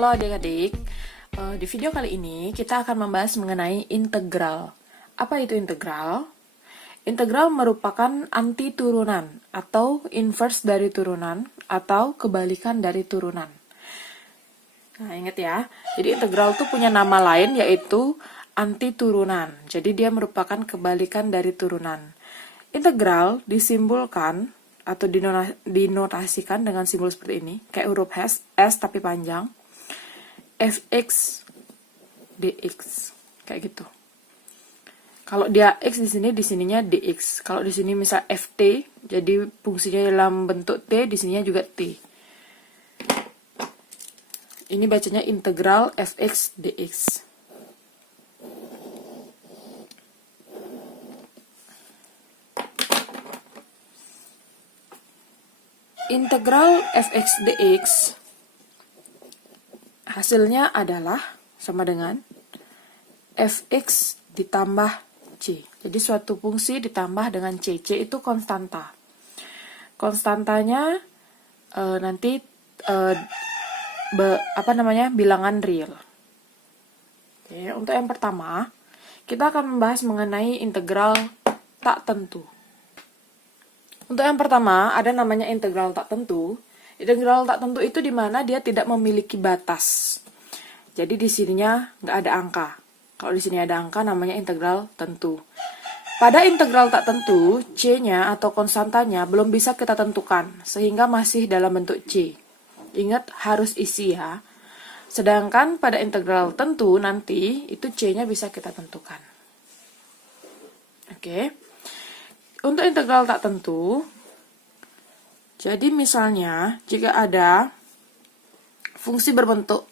Halo adik-adik, di video kali ini kita akan membahas mengenai integral. Apa itu integral? Integral merupakan anti turunan atau inverse dari turunan atau kebalikan dari turunan. Nah, ingat ya, jadi integral itu punya nama lain yaitu anti turunan. Jadi dia merupakan kebalikan dari turunan. Integral disimbolkan atau dinotasikan dengan simbol seperti ini, kayak huruf S tapi panjang. Fx dx kayak gitu. Kalau dia x di sininya dx. Kalau di sini misal ft, jadi fungsinya dalam bentuk t, di sininya juga t. Ini bacanya integral fx dx. Integral fx dx hasilnya adalah sama dengan fx ditambah c. Jadi suatu fungsi ditambah dengan c. C itu konstanta. Konstantanya nanti bilangan real. Oke, untuk yang pertama, kita akan membahas mengenai integral tak tentu. Untuk yang pertama, ada namanya integral tak tentu. Integral tak tentu itu di mana dia tidak memiliki batas. Jadi di sininya nggak ada angka. Kalau di sini ada angka namanya integral tentu. Pada integral tak tentu, c-nya atau konstantanya belum bisa kita tentukan, sehingga masih dalam bentuk c. Ingat harus isi ya. Sedangkan pada integral tentu nanti itu c-nya bisa kita tentukan. Oke. Untuk integral tak tentu, jadi misalnya, jika ada fungsi berbentuk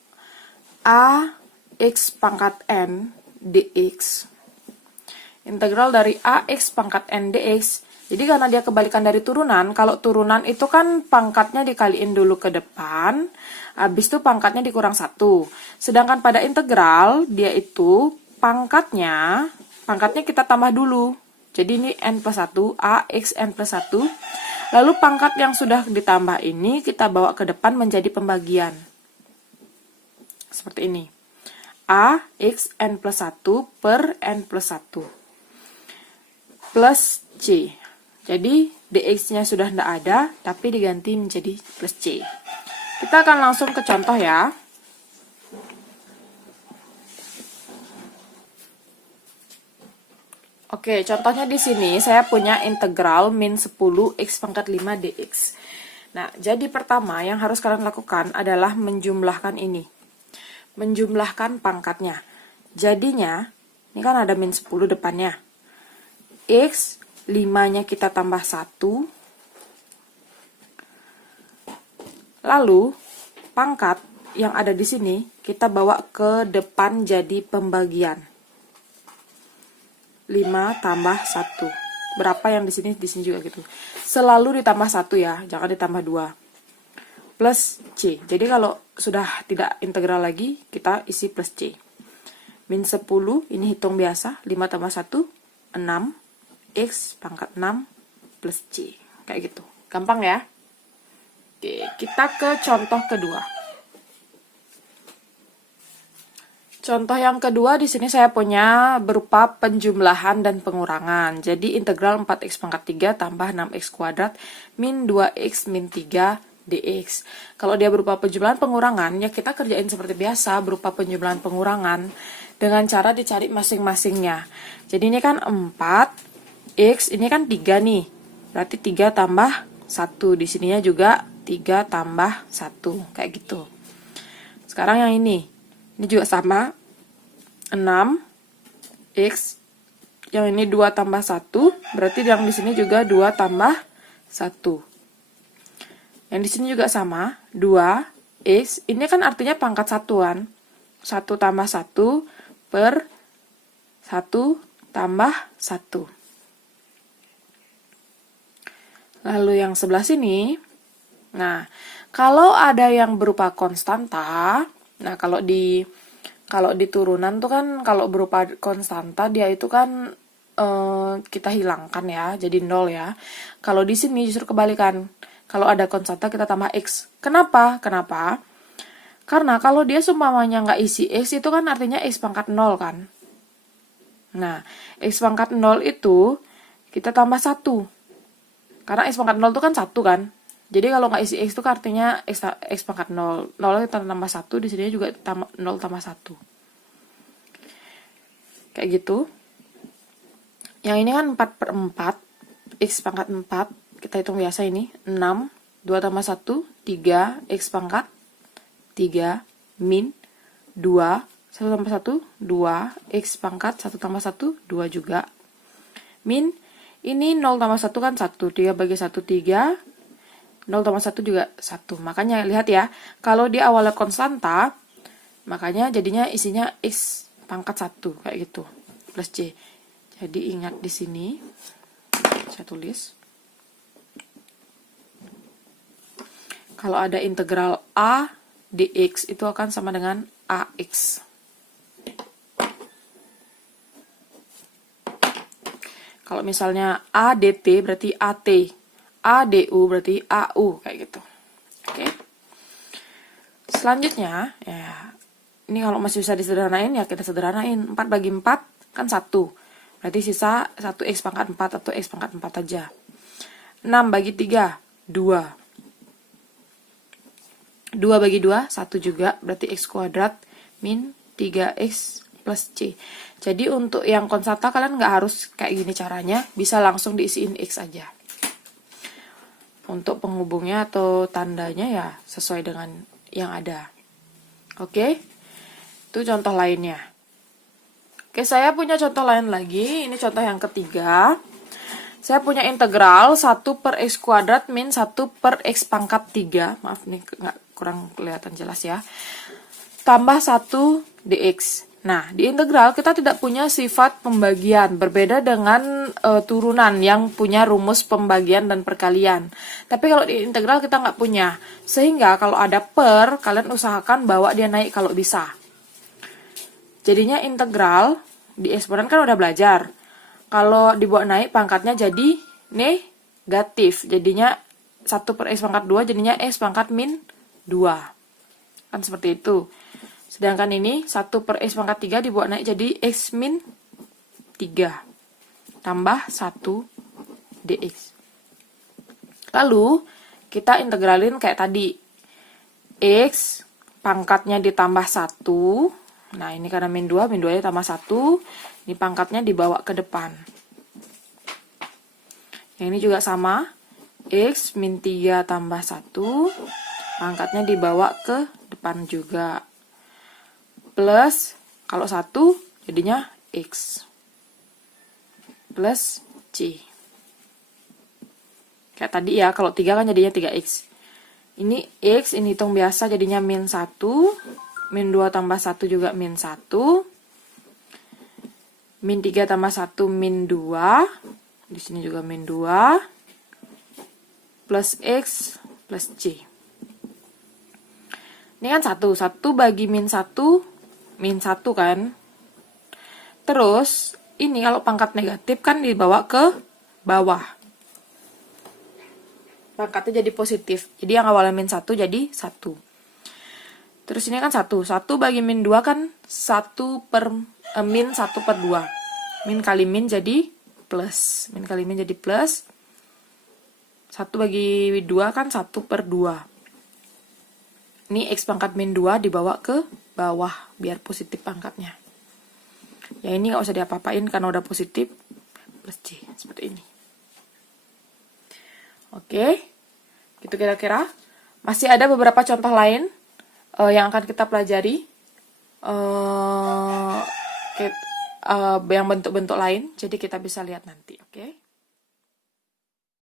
a x pangkat n dx, integral dari a x pangkat n dx, jadi karena dia kebalikan dari turunan, kalau turunan itu kan pangkatnya dikaliin dulu ke depan, habis itu pangkatnya dikurang 1. Sedangkan pada integral, dia itu pangkatnya kita tambah dulu. Jadi ini n plus 1, a x n plus 1. Lalu pangkat yang sudah ditambah ini kita bawa ke depan menjadi pembagian. Seperti ini. A, X, N plus 1 per N plus 1. Plus C. Jadi dx-nya sudah tidak ada, tapi diganti menjadi plus C. Kita akan langsung ke contoh ya. Oke, contohnya di sini saya punya integral min 10 x pangkat 5 dx. Nah, jadi pertama yang harus kalian lakukan adalah menjumlahkan ini. Menjumlahkan pangkatnya. Jadinya, ini kan ada min 10 depannya. X, 5-nya kita tambah 1. Lalu, pangkat yang ada di sini kita bawa ke depan jadi pembagian. 5 tambah 1. Berapa yang di sini juga gitu. Selalu ditambah 1 ya, jangan ditambah 2. Plus C. Jadi kalau sudah tidak integral lagi, kita isi plus C. Min 10, ini hitung biasa. 5 tambah 1, 6. X pangkat 6 plus C. Kayak gitu. Gampang ya? Oke, kita ke contoh kedua. Contoh yang kedua di sini saya punya berupa penjumlahan dan pengurangan. Jadi integral 4x pangkat 3 tambah 6x kuadrat min 2x min 3 dx. Kalau dia berupa penjumlahan pengurangan, ya kita kerjain seperti biasa berupa penjumlahan pengurangan dengan cara dicari masing-masingnya. Jadi ini kan 4x, ini kan 3 nih. Berarti 3 tambah 1. Di sininya juga 3 tambah 1. Kayak gitu. Sekarang yang ini juga sama, 6x, yang ini 2 tambah 1, berarti yang di sini juga 2 tambah 1. Yang di sini juga sama, 2x, ini kan artinya pangkat satuan, 1 tambah 1 per 1 tambah 1. Lalu yang sebelah sini, nah, kalau ada yang berupa konstanta, nah, kalau di turunan tuh kan kalau berupa konstanta dia itu kan kita hilangkan ya, jadi 0 ya. Kalau di sini justru kebalikan. Kalau ada konstanta kita tambah x. Kenapa? Karena kalau dia seumpamanya nggak isi X, itu kan artinya X pangkat 0 kan. Nah, X pangkat 0 itu kita tambah 1. Karena X pangkat 0 itu kan 1 kan. Jadi kalau nggak isi X itu kan artinya X pangkat 0. 0 kita tambah 1, di sini juga 0 tambah 1. Kayak gitu. Yang ini kan 4/4. X pangkat 4. Kita hitung biasa ini. 6. 2 tambah 1, 3. X pangkat 3 min 2, 1 tambah 1, 2, X pangkat 1 tambah 1, 2 juga. Min, ini 0 tambah 1 kan 1, 3 bagi 1, 3, 0 tambah 1 juga 1. Makanya lihat ya, kalau di awalnya konstanta, makanya jadinya isinya X pangkat 1, kayak gitu, plus C. Jadi ingat di sini, saya tulis. Kalau ada integral A dx itu akan sama dengan AX. Kalau misalnya A dt berarti AT, A du berarti AU, kayak gitu. Oke. Selanjutnya, ya, ini kalau masih bisa disederhanain ya kita sederhanain. 4 bagi 4 kan 1. Berarti sisa 1x pangkat 4 atau x pangkat 4 aja. 6 bagi 3, 2. 2 bagi 2, 1 juga, berarti x kuadrat min 3x plus c. Jadi untuk yang konstanta kalian nggak harus kayak gini caranya, bisa langsung diisiin x aja. Untuk penghubungnya atau tandanya ya sesuai dengan yang ada. Oke, itu contoh lainnya. Oke, saya punya contoh lain lagi, ini contoh yang ketiga. Saya punya integral 1 per x kuadrat min 1 per x pangkat 3. Maaf nih, kurang kelihatan jelas ya. Tambah 1 dx. Nah, di integral kita tidak punya sifat pembagian. Berbeda dengan turunan yang punya rumus pembagian dan perkalian. Tapi kalau di integral kita nggak punya. Sehingga kalau ada per, kalian usahakan bawa dia naik kalau bisa. Jadinya integral, di eksponen kan udah belajar. Kalau dibawa naik pangkatnya jadi negatif. Jadinya 1 per x pangkat 2 jadinya x pangkat min 2. Kan seperti itu. Sedangkan ini 1 per x pangkat 3 dibawa naik jadi x min 3. Tambah 1 dx. Lalu kita integralin kayak tadi. X pangkatnya ditambah 1. Nah ini karena min 2 nya tambah 1. Ini pangkatnya dibawa ke depan. Yang ini juga sama. X min 3 tambah 1. Pangkatnya dibawa ke depan juga. Plus, kalau 1 jadinya X. Plus C. Kayak tadi ya, kalau 3 kan jadinya 3X. Ini X, ini hitung biasa jadinya min 1. Min 2 tambah 1 juga min 1. Min 3 tambah 1 min 2. Di sini juga min 2. Plus X plus C. Ini kan 1. 1 bagi min 1, min 1 kan. Terus, ini kalau pangkat negatif kan dibawa ke bawah. Pangkatnya jadi positif. Jadi yang awalnya min 1 jadi 1. Terus ini kan 1. 1 bagi min 2 kan 1 per min 1 per 2. Min kali min jadi plus. Min kali min jadi plus. 1 bagi 2 kan 1 per 2. Ini x pangkat min 2 dibawa ke bawah. Biar positif pangkatnya. Ya ini nggak usah diapa-apain karena udah positif. Plus C. Seperti ini. Oke. Gitu kira-kira. Masih ada beberapa contoh lain yang akan kita pelajari. Yang bentuk-bentuk lain, jadi kita bisa lihat nanti.